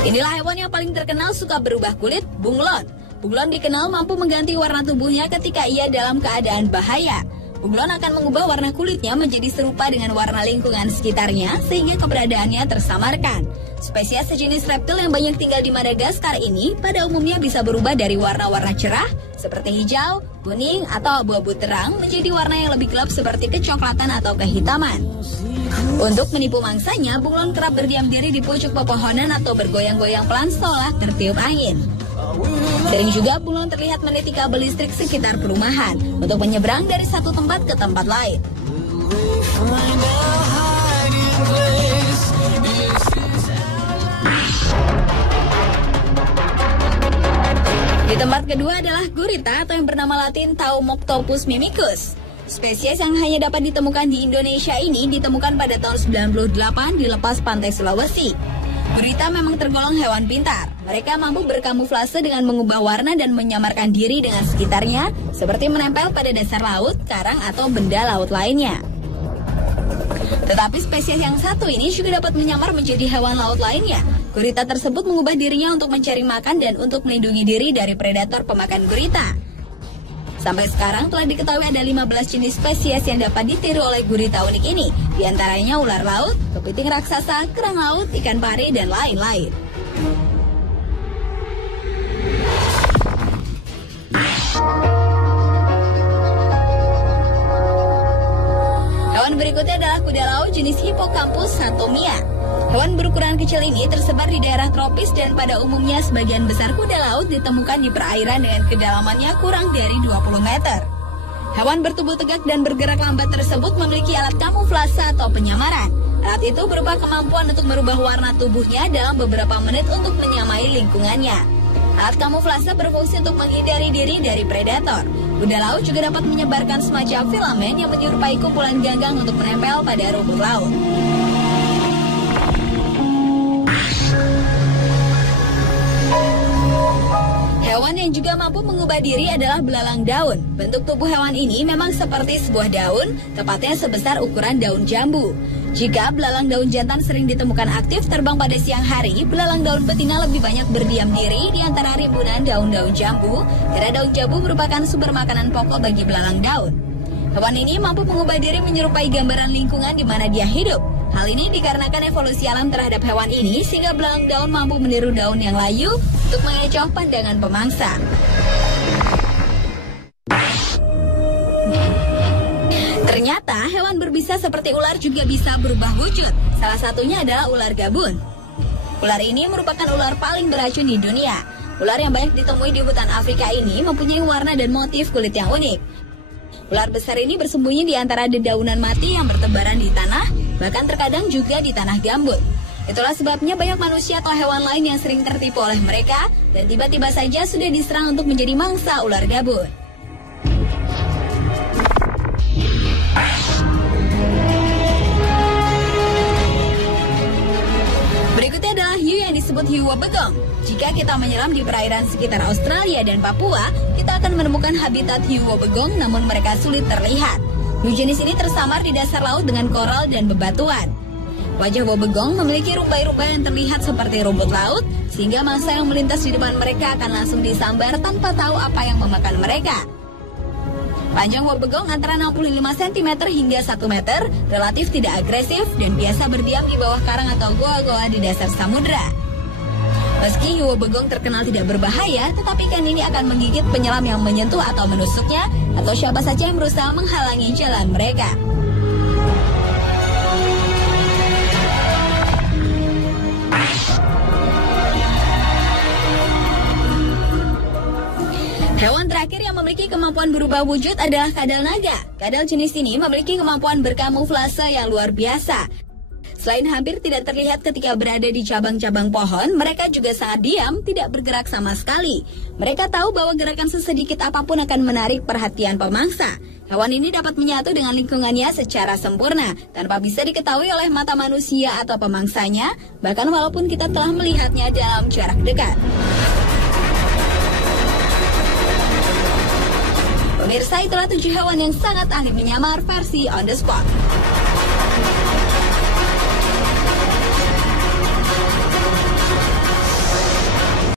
Inilah hewan yang paling terkenal suka berubah kulit, bunglon. Bunglon dikenal mampu mengganti warna tubuhnya ketika ia dalam keadaan bahaya. Bunglon akan mengubah warna kulitnya menjadi serupa dengan warna lingkungan sekitarnya sehingga keberadaannya tersamarkan. Spesies sejenis reptil yang banyak tinggal di Madagaskar ini pada umumnya bisa berubah dari warna-warna cerah seperti hijau, kuning, atau abu-abu terang menjadi warna yang lebih gelap seperti kecoklatan atau kehitaman. Untuk menipu mangsanya, bunglon kerap berdiam diri di pucuk pepohonan atau bergoyang-goyang pelan seolah tertiup angin. Sering juga bunglon terlihat meniti kabel listrik sekitar perumahan untuk menyeberang dari satu tempat ke tempat lain. Di tempat kedua adalah gurita atau yang bernama latin Taumoctopus mimicus. Spesies yang hanya dapat ditemukan di Indonesia ini ditemukan pada tahun 98 di lepas pantai Sulawesi. Gurita memang tergolong hewan pintar. Mereka mampu berkamuflase dengan mengubah warna dan menyamarkan diri dengan sekitarnya, seperti menempel pada dasar laut, karang, atau benda laut lainnya. Tetapi spesies yang satu ini juga dapat menyamar menjadi hewan laut lainnya. Gurita tersebut mengubah dirinya untuk mencari makan dan untuk melindungi diri dari predator pemakan gurita. Sampai sekarang telah diketahui ada 15 jenis spesies yang dapat ditiru oleh gurita unik ini. Di antaranya ular laut, kepiting raksasa, kerang laut, ikan pari, dan lain-lain. Hewan berikutnya adalah kuda laut jenis Hippocampus satomia. Hewan berukuran kecil ini tersebar di daerah tropis dan pada umumnya sebagian besar kuda laut ditemukan di perairan dengan kedalamannya kurang dari 20 meter. Hewan bertubuh tegak dan bergerak lambat tersebut memiliki alat kamuflase atau penyamaran. Alat itu berupa kemampuan untuk merubah warna tubuhnya dalam beberapa menit untuk menyamai lingkungannya. Alat kamuflase berfungsi untuk menghindari diri dari predator. Kuda laut juga dapat menyebarkan semacam filamen yang menyerupai kumpulan ganggang untuk menempel pada rumput laut. Hewan yang juga mampu mengubah diri adalah belalang daun. Bentuk tubuh hewan ini memang seperti sebuah daun, tepatnya sebesar ukuran daun jambu. Jika belalang daun jantan sering ditemukan aktif terbang pada siang hari, belalang daun betina lebih banyak berdiam diri di antara rimbunan daun-daun jambu, karena daun jambu merupakan sumber makanan pokok bagi belalang daun. Hewan ini mampu mengubah diri menyerupai gambaran lingkungan di mana dia hidup. Hal ini dikarenakan evolusi alam terhadap hewan ini sehingga belalang daun mampu meniru daun yang layu untuk mengecoh pandangan pemangsa. Ternyata hewan berbisa seperti ular juga bisa berubah wujud. Salah satunya adalah ular gabun. Ular ini merupakan ular paling beracun di dunia. Ular yang banyak ditemui di hutan Afrika ini mempunyai warna dan motif kulit yang unik. Ular besar ini bersembunyi di antara dedaunan mati yang bertebaran di tanah, bahkan terkadang juga di tanah gambut. Itulah sebabnya banyak manusia atau hewan lain yang sering tertipu oleh mereka dan tiba-tiba saja sudah diserang untuk menjadi mangsa ular gabun. Berikutnya adalah hiu yang disebut hiu wobegong. Jika kita menyelam di perairan sekitar Australia dan Papua, kita akan menemukan habitat hiu wobegong namun mereka sulit terlihat. Hiu jenis ini tersamar di dasar laut dengan koral dan bebatuan. Wajah wobegong memiliki rumbai-rumbai yang terlihat seperti rumput laut, sehingga mangsa yang melintas di depan mereka akan langsung disambar tanpa tahu apa yang memakan mereka. Panjang wobegong antara 65 cm hingga 1 meter, relatif tidak agresif dan biasa berdiam di bawah karang atau goa-goa di dasar samudera. Meski hiu wobegong terkenal tidak berbahaya, tetapi ikan ini akan menggigit penyelam yang menyentuh atau menusuknya, atau siapa saja yang berusaha menghalangi jalan mereka. Hewan terakhir yang memiliki kemampuan berubah wujud adalah kadal naga. Kadal jenis ini memiliki kemampuan berkamuflase yang luar biasa. Selain hampir tidak terlihat ketika berada di cabang-cabang pohon, mereka juga sangat diam, tidak bergerak sama sekali. Mereka tahu bahwa gerakan sesedikit apapun akan menarik perhatian pemangsa. Hewan ini dapat menyatu dengan lingkungannya secara sempurna, tanpa bisa diketahui oleh mata manusia atau pemangsanya, bahkan walaupun kita telah melihatnya dalam jarak dekat. Pemirsa, itulah 7 hewan yang sangat ahli menyamar versi On The Spot.